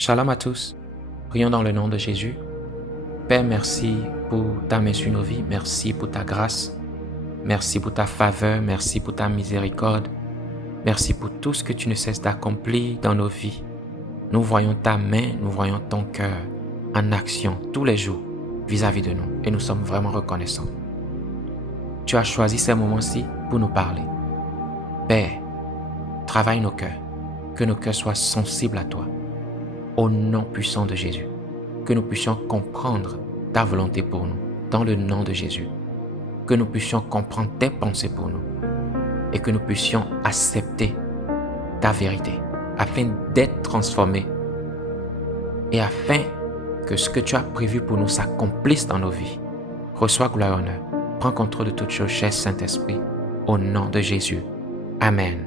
Shalom à tous. Prions dans le nom de Jésus. Père, merci pour ta main sur nos vies. Merci pour ta grâce. Merci pour ta faveur. Merci pour ta miséricorde. Merci pour tout ce que tu ne cesses d'accomplir dans nos vies. Nous voyons ta main, nous voyons ton cœur en action tous les jours vis-à-vis de nous et nous sommes vraiment reconnaissants. Tu as choisi ces moments-ci pour nous parler. Père, travaille nos cœurs, que nos cœurs soient sensibles à toi. Au nom puissant de Jésus, que nous puissions comprendre ta volonté pour nous, dans le nom de Jésus, que nous puissions comprendre tes pensées pour nous et que nous puissions accepter ta vérité afin d'être transformés et afin que ce que tu as prévu pour nous s'accomplisse dans nos vies. Reçois gloire et honneur. Prends contrôle de toutes choses, cher Saint-Esprit, au nom de Jésus. Amen.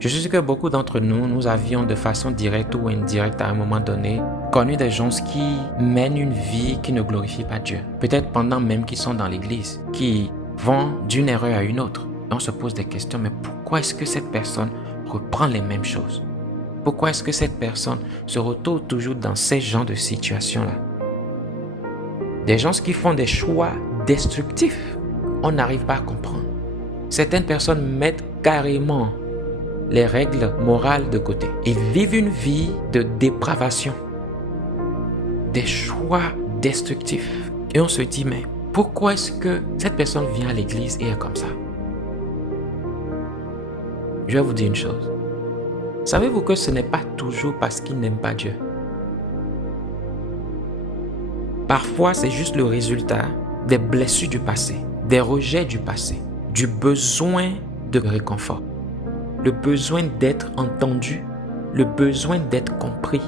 Je suis sûr que beaucoup d'entre nous avions de façon directe ou indirecte à un moment donné connu des gens qui mènent une vie qui ne glorifie pas Dieu. Peut-être pendant même qu'ils sont dans l'église, qui vont d'une erreur à une autre. Et on se pose des questions, mais pourquoi est-ce que cette personne reprend les mêmes choses? Pourquoi est-ce que cette personne se retrouve toujours dans ces genres de situations-là? Des gens qui font des choix destructifs, on n'arrive pas à comprendre. Certaines personnes mettent carrément les règles morales de côté. Ils vivent une vie de dépravation, des choix destructifs. Et on se dit, mais pourquoi est-ce que cette personne vient à l'église et est comme ça? Je vais vous dire une chose. Savez-vous que ce n'est pas toujours parce qu'ils n'aiment pas Dieu? Parfois, c'est juste le résultat des blessures du passé, des rejets du passé, du besoin de réconfort. Le besoin d'être entendu, le besoin d'être compris.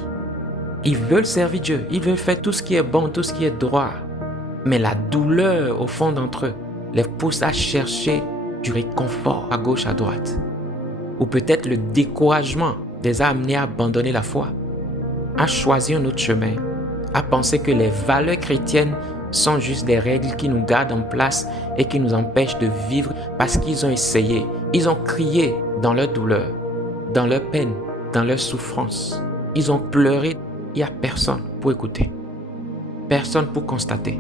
Ils veulent servir Dieu, ils veulent faire tout ce qui est bon, tout ce qui est droit. Mais la douleur au fond d'entre eux les pousse à chercher du réconfort à gauche, à droite. Ou peut-être le découragement les a amenés à abandonner la foi, à choisir un autre chemin, à penser que les valeurs chrétiennes sont juste des règles qui nous gardent en place et qui nous empêchent de vivre parce qu'ils ont essayé. Ils ont crié dans leur douleur, dans leur peine, dans leur souffrance. Ils ont pleuré. Il n'y a personne pour écouter. Personne pour constater.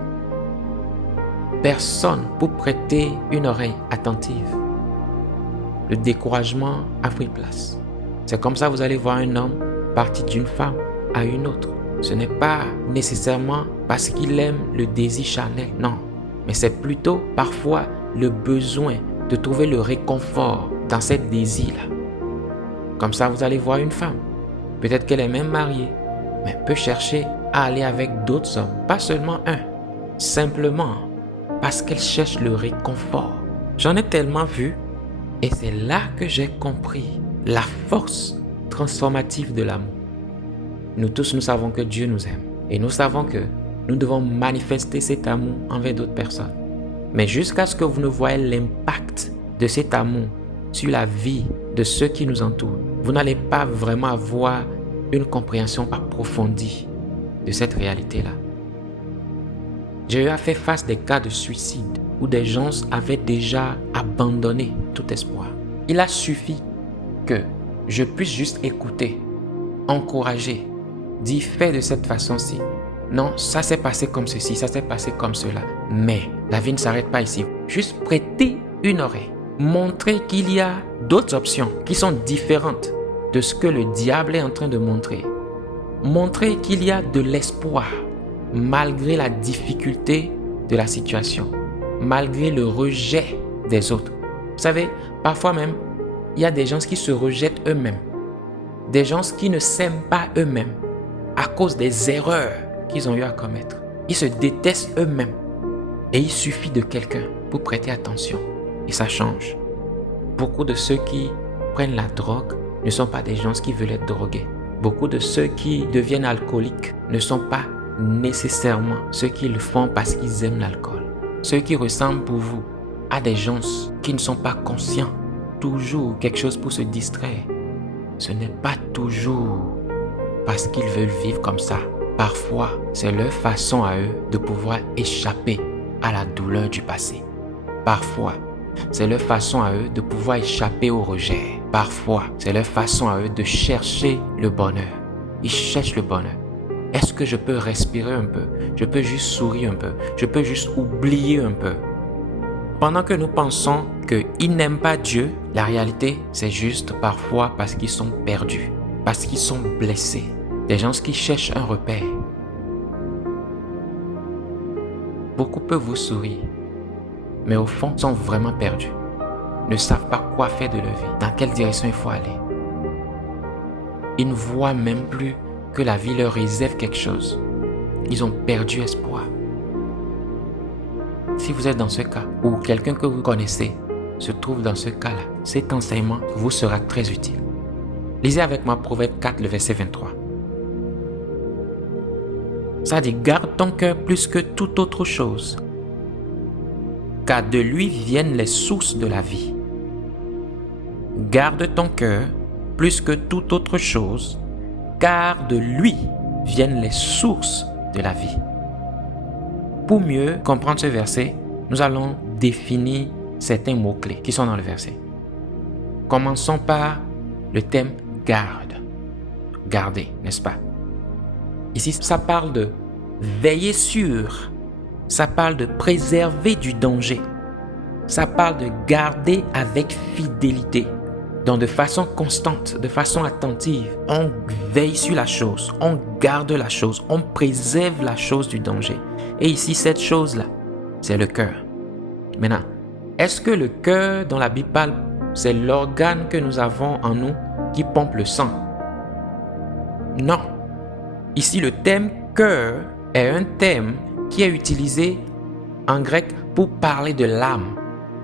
Personne pour prêter une oreille attentive. Le découragement a pris place. C'est comme ça que vous allez voir un homme partir d'une femme à une autre. Ce n'est pas nécessairement parce qu'il aime le désir charnel, non. Mais c'est plutôt parfois le besoin de trouver le réconfort dans ce désir-là. Comme ça, vous allez voir une femme. Peut-être qu'elle est même mariée, mais peut chercher à aller avec d'autres hommes, pas seulement un. Simplement parce qu'elle cherche le réconfort. J'en ai tellement vu et c'est là que j'ai compris la force transformative de l'amour. Nous tous, nous savons que Dieu nous aime et nous savons que nous devons manifester cet amour envers d'autres personnes. Mais jusqu'à ce que vous ne voyez l'impact de cet amour sur la vie de ceux qui nous entourent, vous n'allez pas vraiment avoir une compréhension approfondie de cette réalité-là. Dieu a fait face à des cas de suicide où des gens avaient déjà abandonné tout espoir. Il a suffi que je puisse juste écouter, encourager, dire fais de cette façon-ci. Non, ça s'est passé comme ceci, ça s'est passé comme cela. Mais la vie ne s'arrête pas ici. Juste prêter une oreille. Montrer qu'il y a d'autres options qui sont différentes de ce que le diable est en train de montrer. Montrer qu'il y a de l'espoir malgré la difficulté de la situation, malgré le rejet des autres. Vous savez, parfois même, il y a des gens qui se rejettent eux-mêmes. Des gens qui ne s'aiment pas eux-mêmes à cause des erreurs qu'ils ont eu à commettre. Ils se détestent eux-mêmes. Et il suffit de quelqu'un pour prêter attention. Et ça change. Beaucoup de ceux qui prennent la drogue ne sont pas des gens qui veulent être drogués. Beaucoup de ceux qui deviennent alcooliques ne sont pas nécessairement ceux qui le font parce qu'ils aiment l'alcool. Ceux qui ressemblent pour vous à des gens qui ne sont pas conscients, toujours quelque chose pour se distraire. Ce n'est pas toujours parce qu'ils veulent vivre comme ça. Parfois, c'est leur façon à eux de pouvoir échapper à la douleur du passé. Parfois, c'est leur façon à eux de pouvoir échapper au rejet. Parfois, c'est leur façon à eux de chercher le bonheur. il cherche le bonheur. Est-ce que je peux respirer un peu? Je peux juste sourire un peu? Je peux juste oublier un peu? Pendant que nous pensons qu'ils n'aiment pas Dieu, la réalité, c'est juste parfois parce qu'ils sont perdus, parce qu'ils sont blessés. Des gens qui cherchent un repère. Beaucoup peuvent vous sourire, mais au fond, sont vraiment perdus. Ne savent pas quoi faire de leur vie, dans quelle direction il faut aller. Ils ne voient même plus que la vie leur réserve quelque chose. Ils ont perdu espoir. Si vous êtes dans ce cas, ou quelqu'un que vous connaissez se trouve dans ce cas-là, cet enseignement vous sera très utile. Lisez avec moi Proverbe 4, le verset 23. Ça dit, garde ton cœur plus que toute autre chose, car de lui viennent les sources de la vie. Garde ton cœur plus que toute autre chose, car de lui viennent les sources de la vie. Pour mieux comprendre ce verset, nous allons définir certains mots-clés qui sont dans le verset. Commençons par le thème garde. Garder, n'est-ce pas? Ici, ça parle de veiller sur, ça parle de préserver du danger, ça parle de garder avec fidélité. Donc de façon constante, de façon attentive, on veille sur la chose, on garde la chose, on préserve la chose du danger. Et ici, cette chose-là, c'est le cœur. Maintenant, est-ce que le cœur dont la Bible parle, c'est l'organe que nous avons en nous qui pompe le sang? Non. Ici, le thème cœur est un thème qui est utilisé en grec pour parler de l'âme,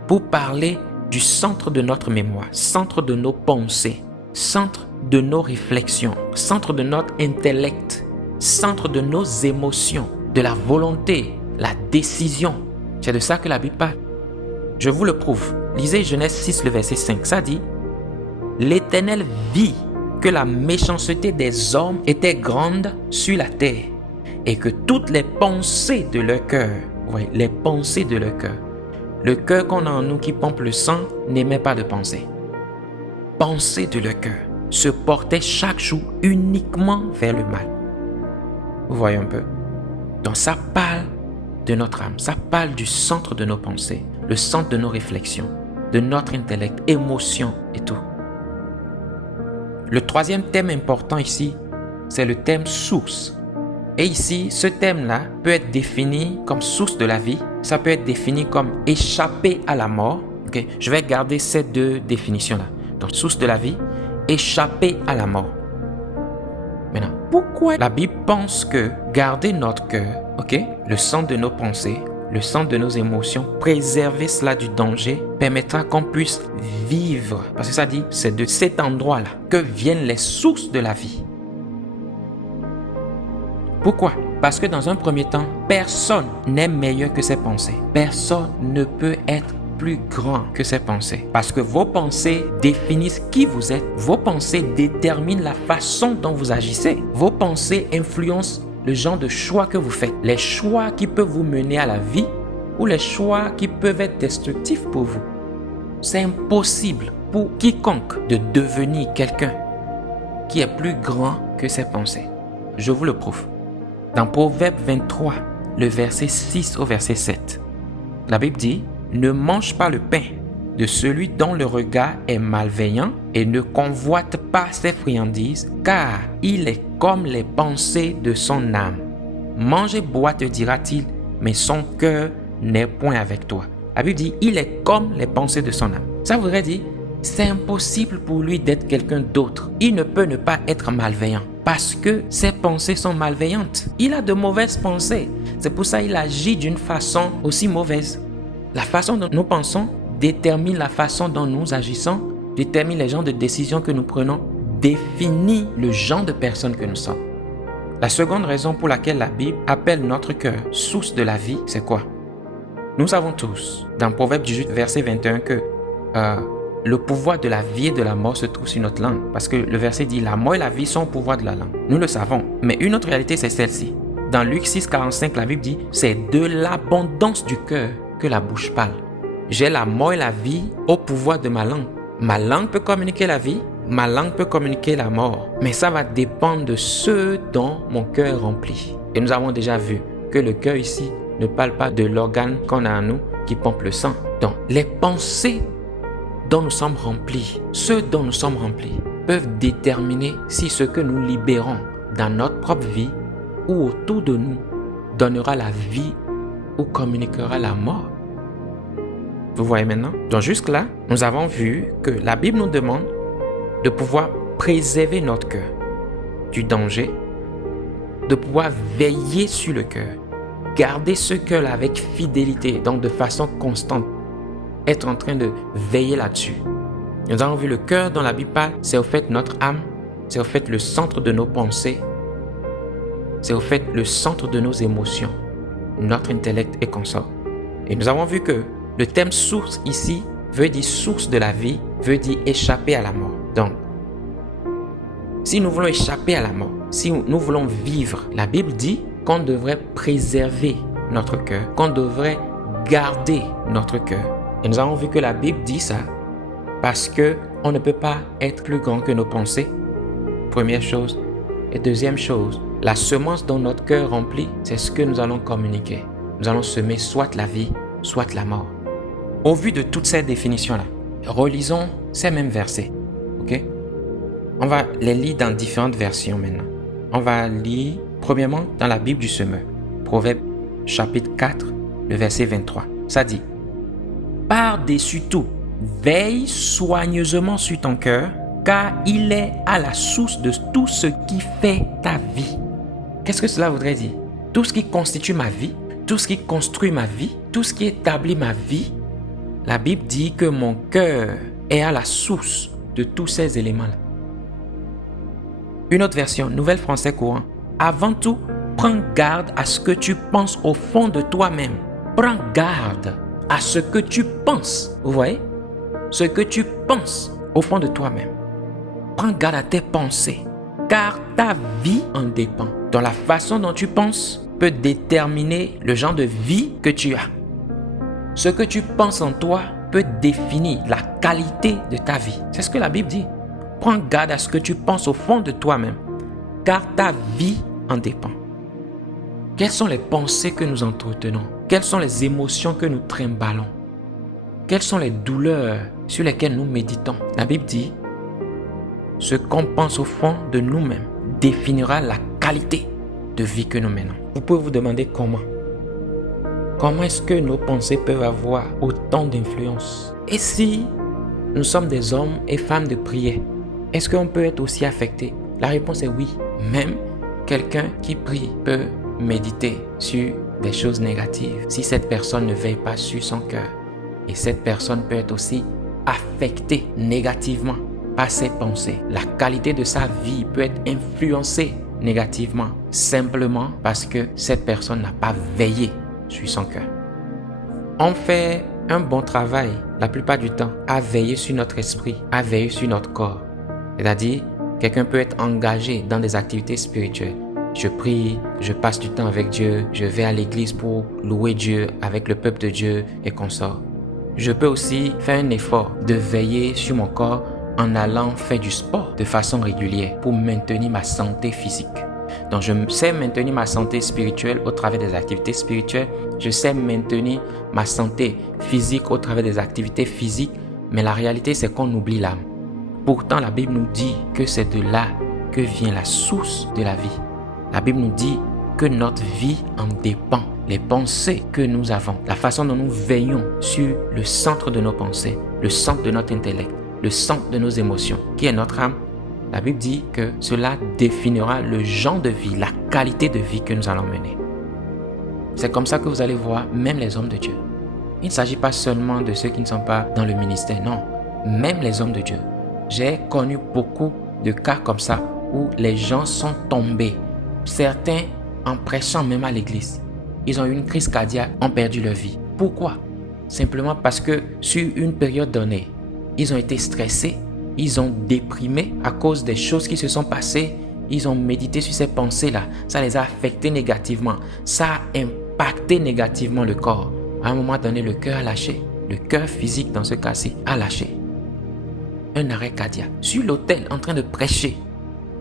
pour parler du centre de notre mémoire, centre de nos pensées, centre de nos réflexions, centre de notre intellect, centre de nos émotions, de la volonté, la décision. C'est de ça que la Bible parle. Je vous le prouve. Lisez Genèse 6, le verset 5. Ça dit, « L'Éternel vit que la méchanceté des hommes était grande sur la terre et que toutes les pensées de leur cœur, oui, les pensées de leur cœur, le cœur qu'on a en nous qui pompe le sang n'émet pas de pensée. Pensée de leur cœur se portait chaque jour uniquement vers le mal. » Vous voyez un peu? Donc ça parle de notre âme, ça parle du centre de nos pensées, le centre de nos réflexions, de notre intellect, émotions et tout. Le troisième thème important ici, c'est le thème source. Et ici, ce thème-là peut être défini comme source de la vie, ça peut être défini comme échapper à la mort. Okay? Je vais garder ces deux définitions-là. Donc, source de la vie, échapper à la mort. Maintenant, pourquoi la Bible pense que garder notre cœur, le centre de nos pensées, le centre de nos émotions, préserver cela du danger, permettra qu'on puisse vivre. Parce que ça dit, c'est de cet endroit-là que viennent les sources de la vie. Pourquoi? Parce que dans un premier temps, personne n'est meilleur que ses pensées. Personne ne peut être plus grand que ses pensées. Parce que vos pensées définissent qui vous êtes. Vos pensées déterminent la façon dont vous agissez. Vos pensées influencent le genre de choix que vous faites. Les choix qui peuvent vous mener à la vie ou les choix qui peuvent être destructifs pour vous. C'est impossible pour quiconque de devenir quelqu'un qui est plus grand que ses pensées. Je vous le prouve. Dans Proverbe 23, le verset 6 au verset 7, la Bible dit « Ne mange pas le pain de celui dont le regard est malveillant et ne convoite pas ses friandises, car il est comme les pensées de son âme. Mange et bois, te dira-t-il, mais son cœur n'est point avec toi. » La Bible dit « Il est comme les pensées de son âme. » Ça voudrait dire c'est impossible pour lui d'être quelqu'un d'autre. Il ne peut ne pas être malveillant parce que ses pensées sont malveillantes. Il a de mauvaises pensées. C'est pour ça qu'il agit d'une façon aussi mauvaise. La façon dont nous pensons détermine la façon dont nous agissons, détermine les genres de décisions que nous prenons, définit le genre de personne que nous sommes. La seconde raison pour laquelle la Bible appelle notre cœur source de la vie, c'est quoi? Nous savons tous, dans Proverbe 18, verset 21, que le pouvoir de la vie et de la mort se trouve sur notre langue. Parce que le verset dit, la mort et la vie sont au pouvoir de la langue. Nous le savons. Mais une autre réalité, c'est celle-ci. Dans Luc 6, 45, la Bible dit, c'est de l'abondance du cœur que la bouche parle. J'ai la mort et la vie au pouvoir de ma langue. Ma langue peut communiquer la vie, ma langue peut communiquer la mort, mais ça va dépendre de ce dont mon cœur est rempli. Et nous avons déjà vu que le cœur ici ne parle pas de l'organe qu'on a en nous qui pompe le sang. Donc, les pensées dont nous sommes remplis, ceux dont nous sommes remplis, peuvent déterminer si ce que nous libérons dans notre propre vie ou autour de nous donnera la vie ou communiquera la mort. Vous voyez maintenant? Donc jusque-là, nous avons vu que la Bible nous demande de pouvoir préserver notre cœur du danger, de pouvoir veiller sur le cœur, garder ce cœur avec fidélité, donc de façon constante, être en train de veiller là-dessus. Nous avons vu le cœur dont la Bible parle, c'est au fait notre âme, c'est au fait le centre de nos pensées, c'est au fait le centre de nos émotions, notre intellect et consort. Et nous avons vu que le terme source ici veut dire source de la vie, veut dire échapper à la mort. Donc, si nous voulons échapper à la mort, si nous voulons vivre, la Bible dit qu'on devrait préserver notre cœur, qu'on devrait garder notre cœur. Et nous avons vu que la Bible dit ça parce qu'on ne peut pas être plus grand que nos pensées. Première chose. Et deuxième chose, la semence dont notre cœur remplit, c'est ce que nous allons communiquer. Nous allons semer soit la vie, soit la mort. Au vu de toutes ces définitions-là, relisons ces mêmes versets. Ok? On va les lire dans différentes versions maintenant. On va lire premièrement dans la Bible du semeur. Proverbe chapitre 4, le verset 23. Ça dit: par-dessus tout, veille soigneusement sur ton cœur, car il est à la source de tout ce qui fait ta vie. Qu'est-ce que cela voudrait dire? Tout ce qui constitue ma vie, tout ce qui construit ma vie, tout ce qui établit ma vie, la Bible dit que mon cœur est à la source de tous ces éléments-là. Une autre version, Nouvelle Français courant. Avant tout, prends garde à ce que tu penses au fond de toi-même. Prends garde à ce que tu penses. Vous voyez? Ce que tu penses au fond de toi-même. Prends garde à tes pensées, car ta vie en dépend. Donc la façon dont tu penses peut déterminer le genre de vie que tu as. Ce que tu penses en toi peut définir la qualité de ta vie. C'est ce que la Bible dit. Prends garde à ce que tu penses au fond de toi-même, car ta vie en dépend. Quelles sont les pensées que nous entretenons? Quelles sont les émotions que nous trimballons? Quelles sont les douleurs sur lesquelles nous méditons? La Bible dit, ce qu'on pense au fond de nous-mêmes définira la qualité de vie que nous menons. Vous pouvez vous demander comment. Comment est-ce que nos pensées peuvent avoir autant d'influence? Et si nous sommes des hommes et femmes de prière, est-ce qu'on peut être aussi affecté? La réponse est oui. Même quelqu'un qui prie peut méditer sur des choses négatives si cette personne ne veille pas sur son cœur. Et cette personne peut être aussi affectée négativement par ses pensées. La qualité de sa vie peut être influencée négativement simplement parce que cette personne n'a pas veillé sur son cœur. On fait un bon travail la plupart du temps à veiller sur notre esprit, à veiller sur notre corps. C'est-à-dire, quelqu'un peut être engagé dans des activités spirituelles. Je prie, je passe du temps avec Dieu, je vais à l'église pour louer Dieu avec le peuple de Dieu et consorts. Je peux aussi faire un effort de veiller sur mon corps en allant faire du sport de façon régulière pour maintenir ma santé physique. Donc je sais maintenir ma santé spirituelle au travers des activités spirituelles. Je sais maintenir ma santé physique au travers des activités physiques. Mais la réalité, c'est qu'on oublie l'âme. Pourtant, la Bible nous dit que c'est de là que vient la source de la vie. La Bible nous dit que notre vie en dépend. Les pensées que nous avons, la façon dont nous veillons sur le centre de nos pensées, le centre de notre intellect, le centre de nos émotions, qui est notre âme. La Bible dit que cela définira le genre de vie, la qualité de vie que nous allons mener. C'est comme ça que vous allez voir même les hommes de Dieu. Il ne s'agit pas seulement de ceux qui ne sont pas dans le ministère, non. Même les hommes de Dieu. J'ai connu beaucoup de cas comme ça où les gens sont tombés. Certains, en prêchant même à l'église, ils ont eu une crise cardiaque, ont perdu leur vie. Pourquoi? Simplement parce que sur une période donnée, ils ont été stressés, ils ont déprimé à cause des choses qui se sont passées, ils ont médité sur ces pensées-là. Ça les a affectés négativement, ça a impacté négativement le corps. À un moment donné, le cœur a lâché. Le cœur physique, dans ce cas-ci, a lâché. un arrêt cardiaque, sur l'autel en train de prêcher.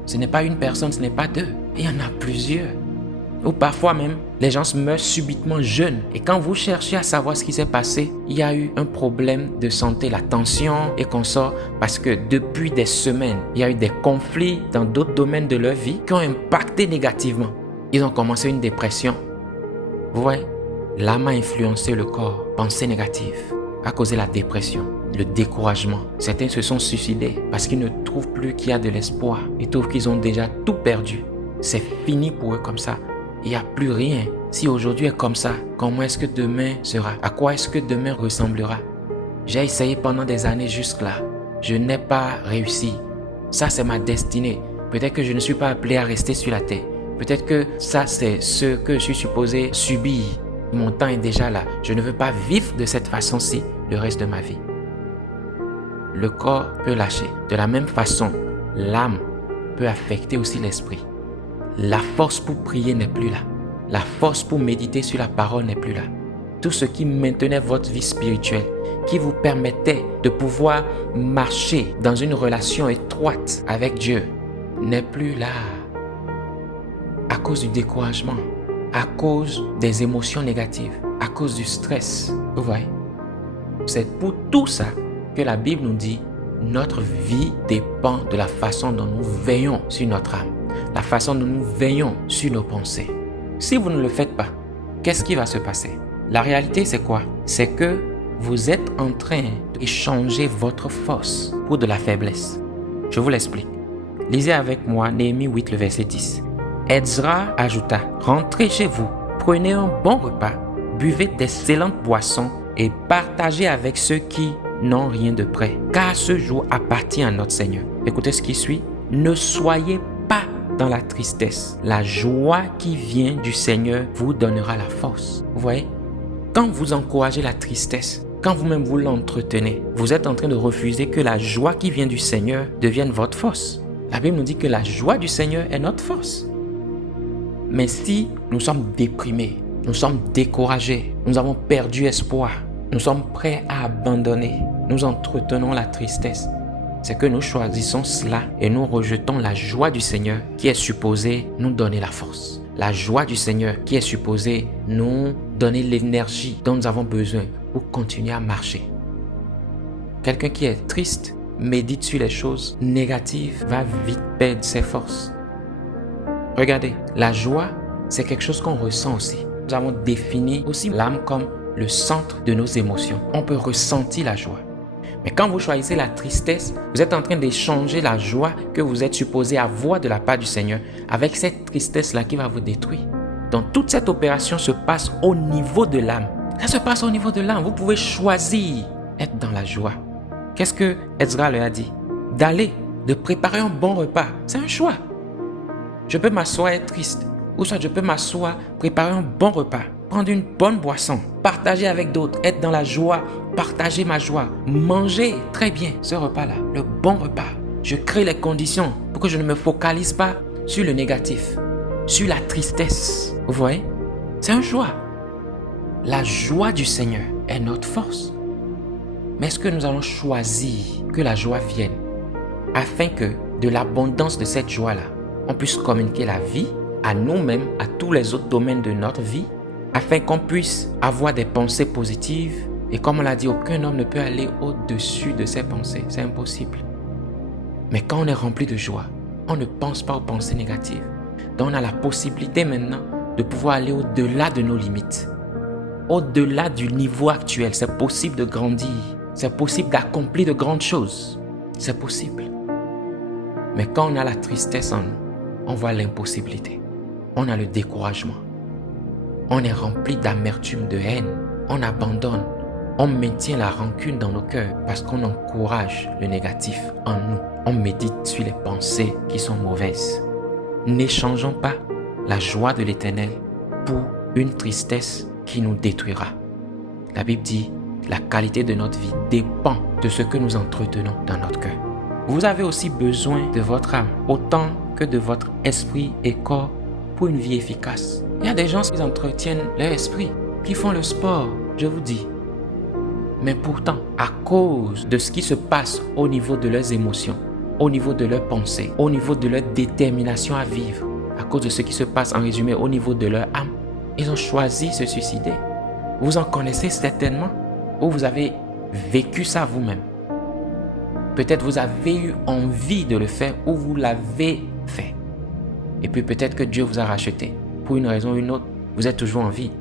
Ce n'est pas une personne, ce n'est pas deux. Il y en a plusieurs. Ou parfois même, les gens meurent subitement jeunes. Et quand vous cherchez à savoir ce qui s'est passé, il y a eu un problème de santé, la tension et consort, parce que depuis des semaines, il y a eu des conflits dans d'autres domaines de leur vie qui ont impacté négativement. Ils ont commencé une dépression. Vous voyez, l'âme a influencé le corps. Pensée négative a causé la dépression, le découragement. Certains se sont suicidés parce qu'ils ne trouvent plus qu'il y a de l'espoir. Ils trouvent qu'ils ont déjà tout perdu. C'est fini pour eux comme ça. Il n'y a plus rien. Si aujourd'hui est comme ça, comment est-ce que demain sera? À quoi est-ce que demain ressemblera? J'ai essayé pendant des années jusque-là. Je n'ai pas réussi. Ça, c'est ma destinée. Peut-être que je ne suis pas appelé à rester sur la terre. Peut-être que ça, c'est ce que je suis supposé subir. Mon temps est déjà là. Je ne veux pas vivre de cette façon-ci le reste de ma vie. Le corps peut lâcher. De la même façon, l'âme peut affecter aussi l'esprit. La force pour prier n'est plus là. La force pour méditer sur la parole n'est plus là. Tout ce qui maintenait votre vie spirituelle, qui vous permettait de pouvoir marcher dans une relation étroite avec Dieu, n'est plus là. À cause du découragement, à cause des émotions négatives, à cause du stress. Vous voyez? C'est pour tout ça que la Bible nous dit notre vie dépend de la façon dont nous veillons sur notre âme. La façon dont nous veillons sur nos pensées. Si vous ne le faites pas, qu'est-ce qui va se passer? La réalité, c'est quoi? C'est que vous êtes en train d'échanger votre force pour de la faiblesse. Je vous l'explique. Lisez avec moi Néhémie 8, le verset 10. Ezra ajouta, rentrez chez vous, prenez un bon repas, buvez d'excellentes boissons et partagez avec ceux qui n'ont rien de près, car ce jour appartient à notre Seigneur. Écoutez ce qui suit. Ne soyez pas dans la tristesse. La joie qui vient du Seigneur vous donnera la force. Vous voyez? Quand vous encouragez la tristesse, quand vous-même vous l'entretenez, vous êtes en train de refuser que la joie qui vient du Seigneur devienne votre force. La Bible nous dit que la joie du Seigneur est notre force. Mais si nous sommes déprimés, nous sommes découragés, nous avons perdu espoir, nous sommes prêts à abandonner, nous entretenons la tristesse, c'est que nous choisissons cela et nous rejetons la joie du Seigneur qui est supposée nous donner la force. La joie du Seigneur qui est supposée nous donner l'énergie dont nous avons besoin pour continuer à marcher. Quelqu'un qui est triste, médite sur les choses négatives, va vite perdre ses forces. Regardez, la joie, c'est quelque chose qu'on ressent aussi. Nous avons défini aussi l'âme comme le centre de nos émotions. On peut ressentir la joie. Mais quand vous choisissez la tristesse, vous êtes en train d'échanger la joie que vous êtes supposé avoir de la part du Seigneur avec cette tristesse-là qui va vous détruire. Donc toute cette opération se passe au niveau de l'âme. Ça se passe au niveau de l'âme. Vous pouvez choisir d'être dans la joie. Qu'est-ce que Ezra leur a dit? D'aller, de préparer un bon repas. C'est un choix. Je peux m'asseoir et être triste. Ou soit je peux m'asseoir, préparer un bon repas, prendre une bonne boisson, partager avec d'autres, être dans la joie, partager ma joie, manger très bien ce repas-là, le bon repas. Je crée les conditions pour que je ne me focalise pas sur le négatif, sur la tristesse. Vous voyez? C'est un choix. La joie du Seigneur est notre force. Mais est-ce que nous allons choisir que la joie vienne afin que de l'abondance de cette joie-là, on puisse communiquer la vie à nous-mêmes, à tous les autres domaines de notre vie, afin qu'on puisse avoir des pensées positives. Et comme on l'a dit, aucun homme ne peut aller au-dessus de ses pensées. C'est impossible. Mais quand on est rempli de joie, on ne pense pas aux pensées négatives. Donc on a la possibilité maintenant de pouvoir aller au-delà de nos limites. Au-delà du niveau actuel. C'est possible de grandir. C'est possible d'accomplir de grandes choses. C'est possible. Mais quand on a la tristesse en nous, on voit l'impossibilité. On a le découragement. On est rempli d'amertume, de haine. On abandonne. On maintient la rancune dans nos cœurs parce qu'on encourage le négatif en nous. On médite sur les pensées qui sont mauvaises. N'échangeons pas la joie de l'Éternel pour une tristesse qui nous détruira. La Bible dit, la qualité de notre vie dépend de ce que nous entretenons dans notre cœur. Vous avez aussi besoin de votre âme autant que de votre esprit et corps pour une vie efficace. Il y a des gens qui entretiennent leur esprit, qui font le sport, je vous dis. Mais pourtant, à cause de ce qui se passe au niveau de leurs émotions, au niveau de leurs pensées, au niveau de leur détermination à vivre, à cause de ce qui se passe en résumé au niveau de leur âme, ils ont choisi de se suicider. Vous en connaissez certainement, ou vous avez vécu ça vous-même. Peut-être vous avez eu envie de le faire ou vous l'avez fait. Et puis peut-être que Dieu vous a racheté. Pour une raison ou une autre, vous êtes toujours en vie.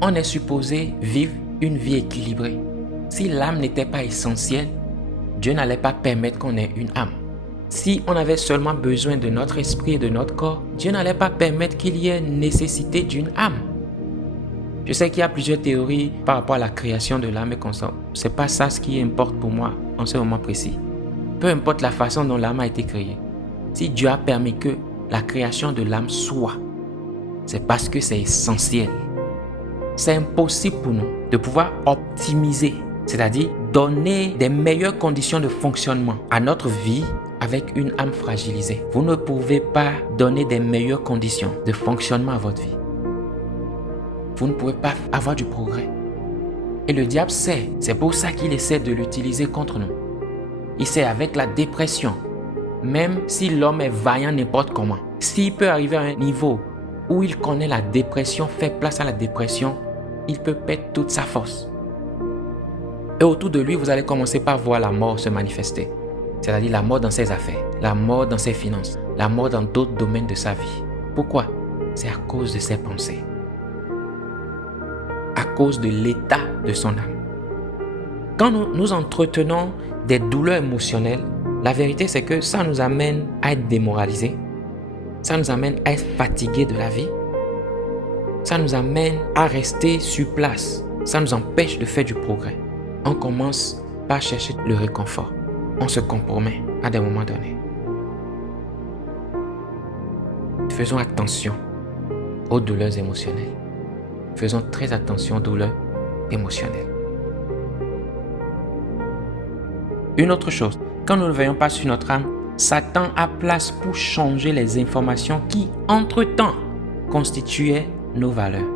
On est supposé vivre une vie équilibrée. Si l'âme n'était pas essentielle, Dieu n'allait pas permettre qu'on ait une âme. Si on avait seulement besoin de notre esprit et de notre corps, Dieu n'allait pas permettre qu'il y ait nécessité d'une âme. Je sais qu'il y a plusieurs théories par rapport à la création de l'âme et comme ça. C'est pas ça ce qui importe pour moi en ce moment précis. Peu importe la façon dont l'âme a été créée. Si Dieu a permis que la création de l'âme soit, c'est parce que c'est essentiel. C'est impossible pour nous de pouvoir optimiser, c'est-à-dire donner des meilleures conditions de fonctionnement à notre vie avec une âme fragilisée. Vous ne pouvez pas donner des meilleures conditions de fonctionnement à votre vie. Vous ne pouvez pas avoir du progrès. Et le diable sait, c'est pour ça qu'il essaie de l'utiliser contre nous. Il sait avec la dépression, même si l'homme est vaillant n'importe comment, s'il peut arriver à un niveau où il connaît la dépression, fait place à la dépression, il peut perdre toute sa force. Et autour de lui, vous allez commencer par voir la mort se manifester. C'est-à-dire la mort dans ses affaires, la mort dans ses finances, la mort dans d'autres domaines de sa vie. Pourquoi? C'est à cause de ses pensées. À cause de l'état de son âme. Quand nous entretenons des douleurs émotionnelles, la vérité c'est que ça nous amène à être démoralisés, ça nous amène à être fatigués de la vie, ça nous amène à rester sur place, ça nous empêche de faire du progrès. On commence par chercher le réconfort, on se compromet à des moments donnés. Faisons attention aux douleurs émotionnelles. Faisons très attention aux douleurs émotionnelles. Une autre chose, quand nous ne veillons pas sur notre âme, Satan a place pour changer les informations qui, entre-temps, constituaient nos valeurs.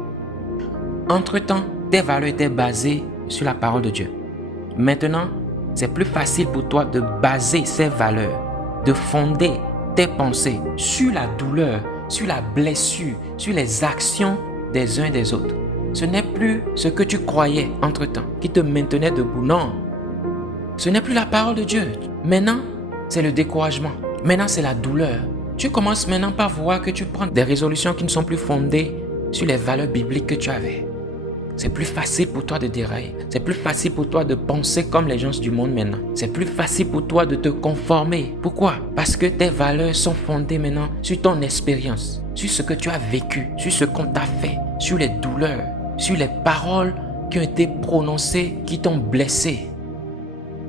Entre-temps, tes valeurs étaient basées sur la parole de Dieu. Maintenant, c'est plus facile pour toi de baser ces valeurs, de fonder tes pensées sur la douleur, sur la blessure, sur les actions des uns et des autres. Ce n'est plus ce que tu croyais entre-temps qui te maintenait debout. Non. Ce n'est plus la parole de Dieu. Maintenant, c'est le découragement. Maintenant, c'est la douleur. Tu commences maintenant par voir que tu prends des résolutions qui ne sont plus fondées sur les valeurs bibliques que tu avais. C'est plus facile pour toi de dérailler. C'est plus facile pour toi de penser comme les gens du monde maintenant. C'est plus facile pour toi de te conformer. Pourquoi? Parce que tes valeurs sont fondées maintenant sur ton expérience, sur ce que tu as vécu, sur ce qu'on t'a fait, sur les douleurs, sur les paroles qui ont été prononcées, qui t'ont blessé,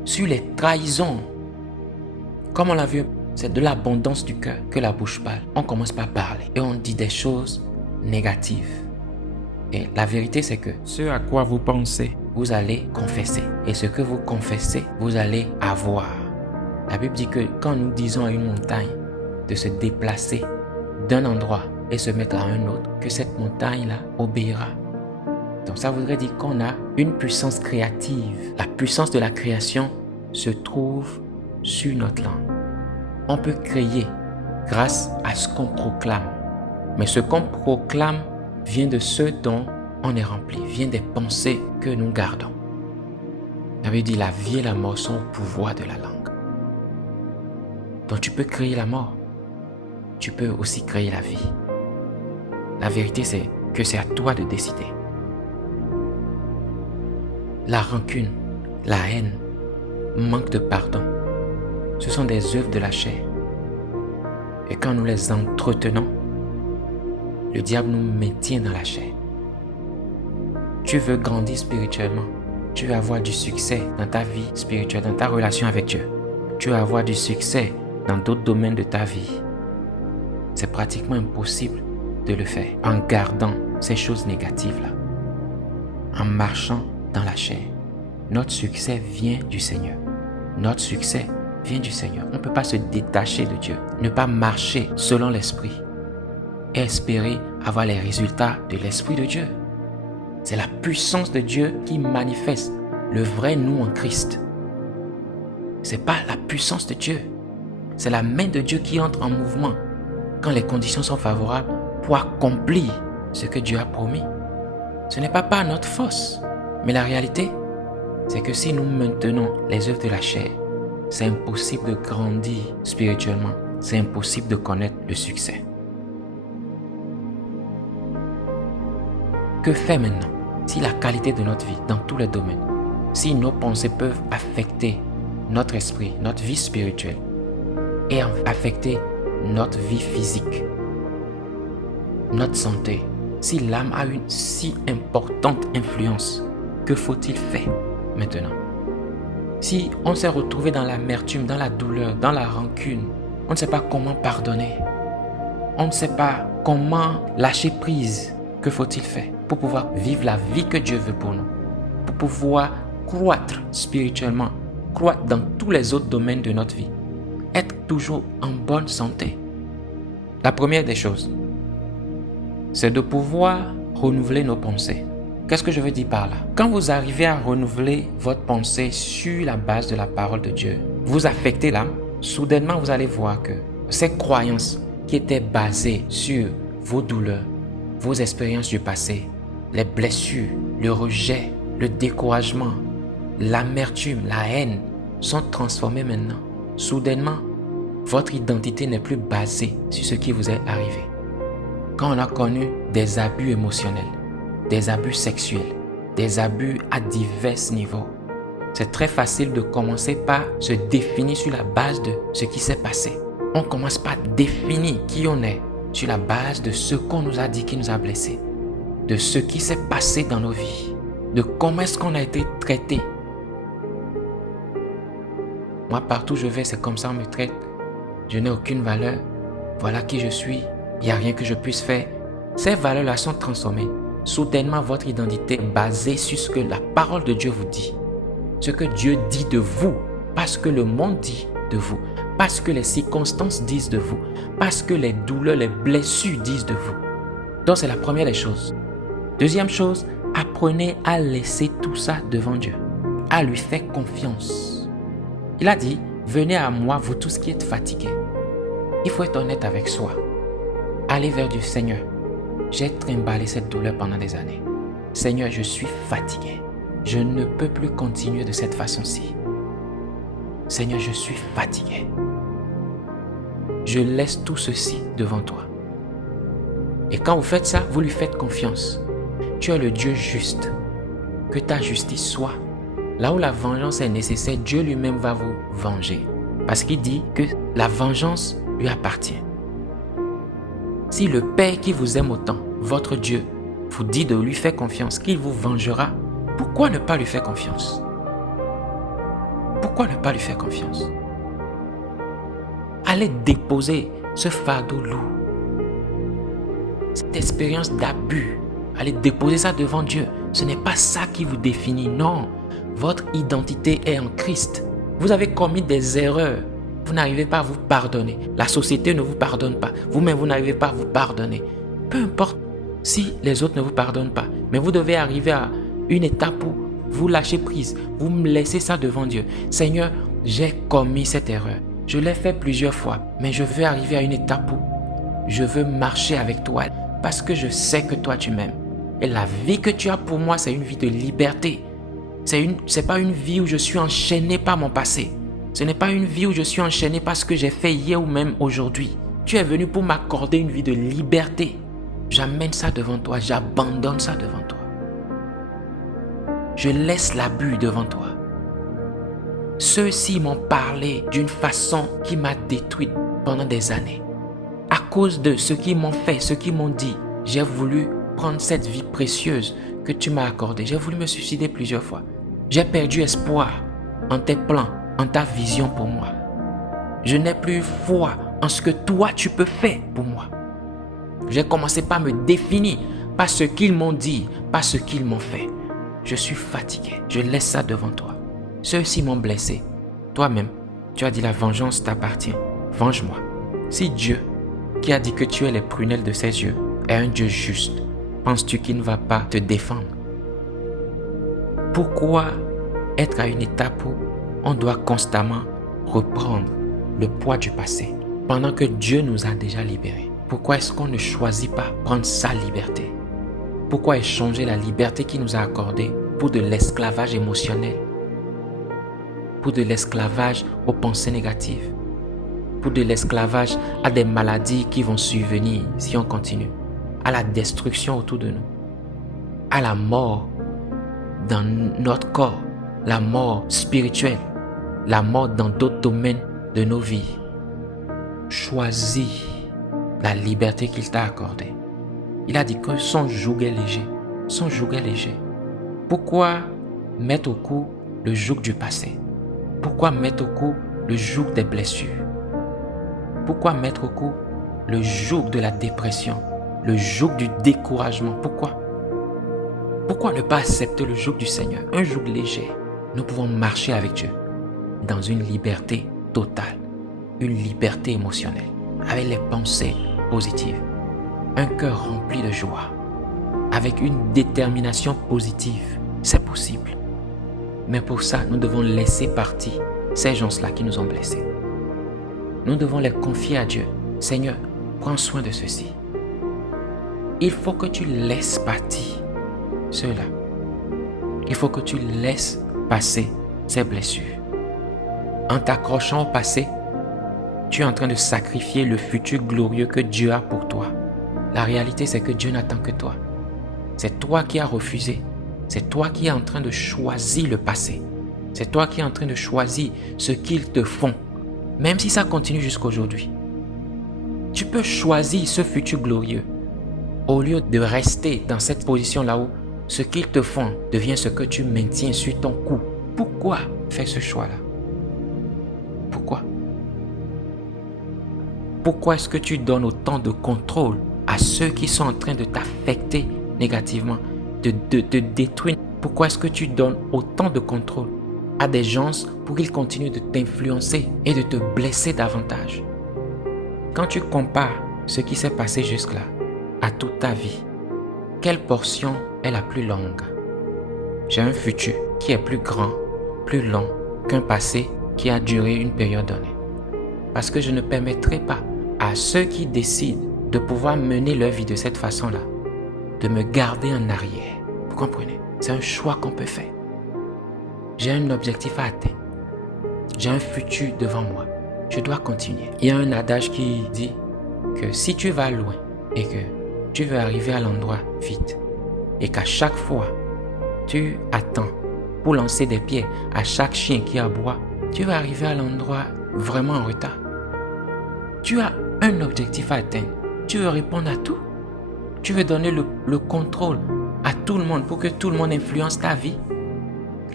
sur les trahisons. Comme on l'a vu, c'est de l'abondance du cœur que la bouche parle. On commence par parler et on dit des choses négatives. Et la vérité, c'est que ce à quoi vous pensez, vous allez confesser. Et ce que vous confessez, vous allez avoir. La Bible dit que quand nous disons à une montagne de se déplacer d'un endroit et se mettre à un autre, que cette montagne-là obéira. Donc ça voudrait dire qu'on a une puissance créative. La puissance de la création se trouve sur notre langue. On peut créer grâce à ce qu'on proclame. Mais ce qu'on proclame vient de ce dont on est rempli, vient des pensées que nous gardons. Ça veut dire la vie et la mort sont au pouvoir de la langue. Donc tu peux créer la mort, tu peux aussi créer la vie. La vérité c'est que c'est à toi de décider. La rancune, la haine, manque de pardon, ce sont des œuvres de la chair. Et quand nous les entretenons, le diable nous maintient dans la chair. Tu veux grandir spirituellement. Tu veux avoir du succès dans ta vie spirituelle, dans ta relation avec Dieu. Tu veux avoir du succès dans d'autres domaines de ta vie. C'est pratiquement impossible de le faire en gardant ces choses négatives-là. En marchant dans la chair. Notre succès vient du Seigneur. Notre succès vient du Seigneur. On ne peut pas se détacher de Dieu. Ne pas marcher selon l'esprit. Et espérer avoir les résultats de l'Esprit de Dieu. C'est la puissance de Dieu qui manifeste le vrai nous en Christ. Ce n'est pas la puissance de Dieu. C'est la main de Dieu qui entre en mouvement quand les conditions sont favorables pour accomplir ce que Dieu a promis. Ce n'est pas par notre force. Mais la réalité, c'est que si nous maintenons les œuvres de la chair, c'est impossible de grandir spirituellement. C'est impossible de connaître le succès. Que faire maintenant si la qualité de notre vie dans tous les domaines, si nos pensées peuvent affecter notre esprit, notre vie spirituelle et affecter notre vie physique, notre santé, si l'âme a une si importante influence, que faut-il faire maintenant? Si on s'est retrouvé dans l'amertume, dans la douleur, dans la rancune, on ne sait pas comment pardonner, on ne sait pas comment lâcher prise, que faut-il faire pour pouvoir vivre la vie que Dieu veut pour nous, pour pouvoir croître spirituellement, croître dans tous les autres domaines de notre vie, être toujours en bonne santé? La première des choses, c'est de pouvoir renouveler nos pensées. Qu'est-ce que je veux dire par là? Quand vous arrivez à renouveler votre pensée sur la base de la parole de Dieu, vous affectez l'âme, soudainement vous allez voir que ces croyances qui étaient basées sur vos douleurs, vos expériences du passé, les blessures, le rejet, le découragement, l'amertume, la haine sont transformées maintenant. Soudainement, votre identité n'est plus basée sur ce qui vous est arrivé. Quand on a connu des abus émotionnels, des abus sexuels, des abus à divers niveaux, c'est très facile de commencer par se définir sur la base de ce qui s'est passé. On commence par définir qui on est sur la base de ce qu'on nous a dit qui nous a blessés, de ce qui s'est passé dans nos vies, de comment est-ce qu'on a été traité. Moi, partout où je vais, c'est comme ça on me traite. Je n'ai aucune valeur. Voilà qui je suis. Il n'y a rien que je puisse faire. Ces valeurs-là sont transformées. Soudainement, votre identité est basée sur ce que la parole de Dieu vous dit. Ce que Dieu dit de vous. Pas ce que le monde dit de vous. Pas ce que les circonstances disent de vous. Pas ce que les douleurs, les blessures disent de vous. Donc, c'est la première des choses. Deuxième chose, apprenez à laisser tout ça devant Dieu. À lui faire confiance. Il a dit, venez à moi, vous tous qui êtes fatigués. Il faut être honnête avec soi. Allez vers Dieu, Seigneur. J'ai trimballé cette douleur pendant des années. Seigneur, je suis fatigué. Je ne peux plus continuer de cette façon-ci. Seigneur, je suis fatigué. Je laisse tout ceci devant toi. Et quand vous faites ça, vous lui faites confiance. Tu es le Dieu juste. Que ta justice soit. Là où la vengeance est nécessaire, Dieu lui-même va vous venger. Parce qu'il dit que la vengeance lui appartient. Si le Père qui vous aime autant, votre Dieu, vous dit de lui faire confiance, qu'il vous vengera, pourquoi ne pas lui faire confiance? Pourquoi ne pas lui faire confiance? Allez déposer ce fardeau lourd, cette expérience d'abus. Allez déposer ça devant Dieu. Ce n'est pas ça qui vous définit, non. Votre identité est en Christ. Vous avez commis des erreurs. Vous n'arrivez pas à vous pardonner. La société ne vous pardonne pas. Vous-même, vous n'arrivez pas à vous pardonner. Peu importe si les autres ne vous pardonnent pas. Mais vous devez arriver à une étape où vous lâchez prise. Vous me laissez ça devant Dieu. Seigneur, j'ai commis cette erreur. Je l'ai fait plusieurs fois. Mais je veux arriver à une étape où je veux marcher avec toi. Parce que je sais que toi, tu m'aimes. Et la vie que tu as pour moi, c'est une vie de liberté. C'est pas une vie où je suis enchaîné par mon passé. Ce n'est pas une vie où je suis enchaîné par ce que j'ai fait hier ou même aujourd'hui. Tu es venu pour m'accorder une vie de liberté. J'amène ça devant toi. J'abandonne ça devant toi. Je laisse l'abus devant toi. Ceux-ci m'ont parlé d'une façon qui m'a détruite pendant des années. À cause de ce qu'ils m'ont fait, ce qu'ils m'ont dit, j'ai voulu prendre cette vie précieuse que tu m'as accordée. J'ai voulu me suicider plusieurs fois. J'ai perdu espoir en tes plans, en ta vision pour moi. Je n'ai plus foi en ce que toi tu peux faire pour moi. J'ai commencé par me définir par ce qu'ils m'ont dit, par ce qu'ils m'ont fait. Je suis fatigué. Je laisse ça devant toi. Ceux-ci m'ont blessé. Toi-même, tu as dit la vengeance t'appartient. Venge-moi. Si Dieu, qui a dit que tu es les prunelles de ses yeux, est un Dieu juste, penses-tu qu'il ne va pas te défendre? Pourquoi être à une étape où on doit constamment reprendre le poids du passé pendant que Dieu nous a déjà libérés? Pourquoi est-ce qu'on ne choisit pas prendre sa liberté? Pourquoi échanger la liberté qu'il nous a accordée pour de l'esclavage émotionnel, pour de l'esclavage aux pensées négatives, pour de l'esclavage à des maladies qui vont survenir si on continue, à la destruction autour de nous, à la mort dans notre corps, la mort spirituelle, la mort dans d'autres domaines de nos vies? Choisis la liberté qu'il t'a accordée. Il a dit que son joug est léger. Son joug est léger. Pourquoi mettre au cou le joug du passé? Pourquoi mettre au cou le joug des blessures? Pourquoi mettre au cou le joug de la dépression, le joug du découragement? Pourquoi ne pas accepter le joug du Seigneur? Un joug léger. Nous pouvons marcher avec Dieu dans une liberté totale, une liberté émotionnelle, avec les pensées positives, un cœur rempli de joie, avec une détermination positive. C'est possible. Mais pour ça, nous devons laisser partir ces gens-là qui nous ont blessés. Nous devons les confier à Dieu. Seigneur, prends soin de ceci. Il faut que tu laisses partir ceux-là. Il faut que tu laisses passer ces blessures. En t'accrochant au passé, tu es en train de sacrifier le futur glorieux que Dieu a pour toi. La réalité, c'est que Dieu n'attend que toi. C'est toi qui as refusé. C'est toi qui es en train de choisir le passé. C'est toi qui es en train de choisir ce qu'ils te font, même si ça continue jusqu'aujourd'hui. Tu peux choisir ce futur glorieux au lieu de rester dans cette position-là où ce qu'ils te font devient ce que tu maintiens sur ton cou. Pourquoi faire ce choix-là? Pourquoi? Pourquoi est-ce que tu donnes autant de contrôle à ceux qui sont en train de t'affecter négativement, de te détruire? Pourquoi est-ce que tu donnes autant de contrôle à des gens pour qu'ils continuent de t'influencer et de te blesser davantage? Quand tu compares ce qui s'est passé jusque-là à toute ta vie, quelle portion est la plus longue? J'ai un futur qui est plus grand, plus long qu'un passé qui a duré une période donnée. Parce que je ne permettrai pas à ceux qui décident de pouvoir mener leur vie de cette façon-là, de me garder en arrière. Vous comprenez? C'est un choix qu'on peut faire. J'ai un objectif à atteindre. J'ai un futur devant moi. Je dois continuer. Il y a un adage qui dit que si tu vas loin et que tu veux arriver à l'endroit vite et qu'à chaque fois tu attends pour lancer des pieds à chaque chien qui aboie, tu vas arriver à l'endroit vraiment en retard. Tu as un objectif à atteindre. Tu veux répondre à tout. Tu veux donner le contrôle à tout le monde pour que tout le monde influence ta vie.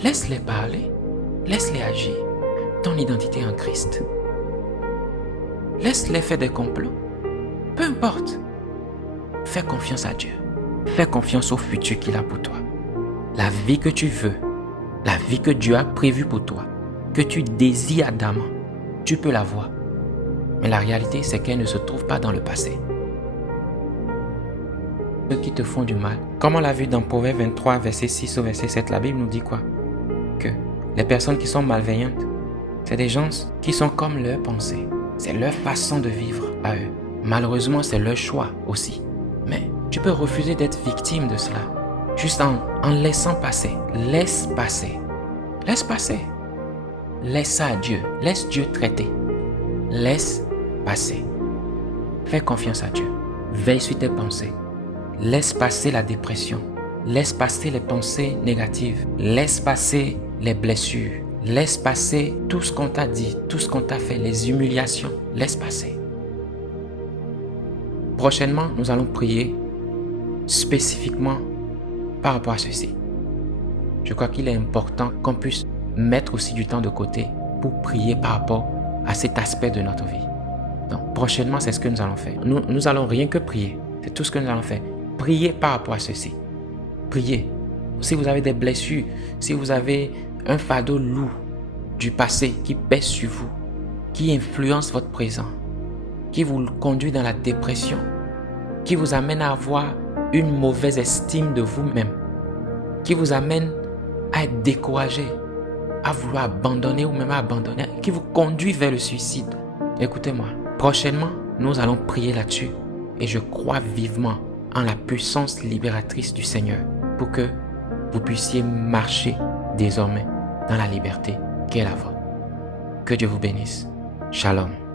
Laisse-les parler. Laisse-les agir. Ton identité en Christ. Laisse-les faire des complots. Peu importe. Fais confiance à Dieu. Fais confiance au futur qu'il a pour toi. La vie que tu veux, la vie que Dieu a prévue pour toi, que tu désires ardemment, tu peux l'avoir. Mais la réalité, c'est qu'elle ne se trouve pas dans le passé. Ceux qui te font du mal, comme on l'a vu dans Proverbe 23, verset 6 au verset 7, la Bible nous dit quoi? Que les personnes qui sont malveillantes, c'est des gens qui sont comme leurs pensées. C'est leur façon de vivre à eux. Malheureusement, c'est leur choix aussi. Mais tu peux refuser d'être victime de cela. Juste en laissant passer. Laisse passer. Laisse passer. Laisse ça à Dieu. Laisse Dieu traiter. Laisse passer. Fais confiance à Dieu. Veille sur tes pensées. Laisse passer la dépression. Laisse passer les pensées négatives. Laisse passer les blessures. Laisse passer tout ce qu'on t'a dit, tout ce qu'on t'a fait, les humiliations. Laisse passer. Prochainement, nous allons prier spécifiquement par rapport à ceci. Je crois qu'il est important qu'on puisse mettre aussi du temps de côté pour prier par rapport à cet aspect de notre vie. Donc, prochainement, c'est ce que nous allons faire. Nous allons rien que prier. C'est tout ce que nous allons faire. Priez par rapport à ceci. Priez. Si vous avez des blessures, si vous avez un fardeau lourd du passé qui pèse sur vous, qui influence votre présent, qui vous conduit dans la dépression, qui vous amène à avoir une mauvaise estime de vous-même, qui vous amène à être découragé, à vouloir abandonner ou même à abandonner, qui vous conduit vers le suicide. Écoutez-moi, prochainement, nous allons prier là-dessus et je crois vivement en la puissance libératrice du Seigneur pour que vous puissiez marcher désormais dans la liberté qui est la vôtre. Que Dieu vous bénisse. Shalom.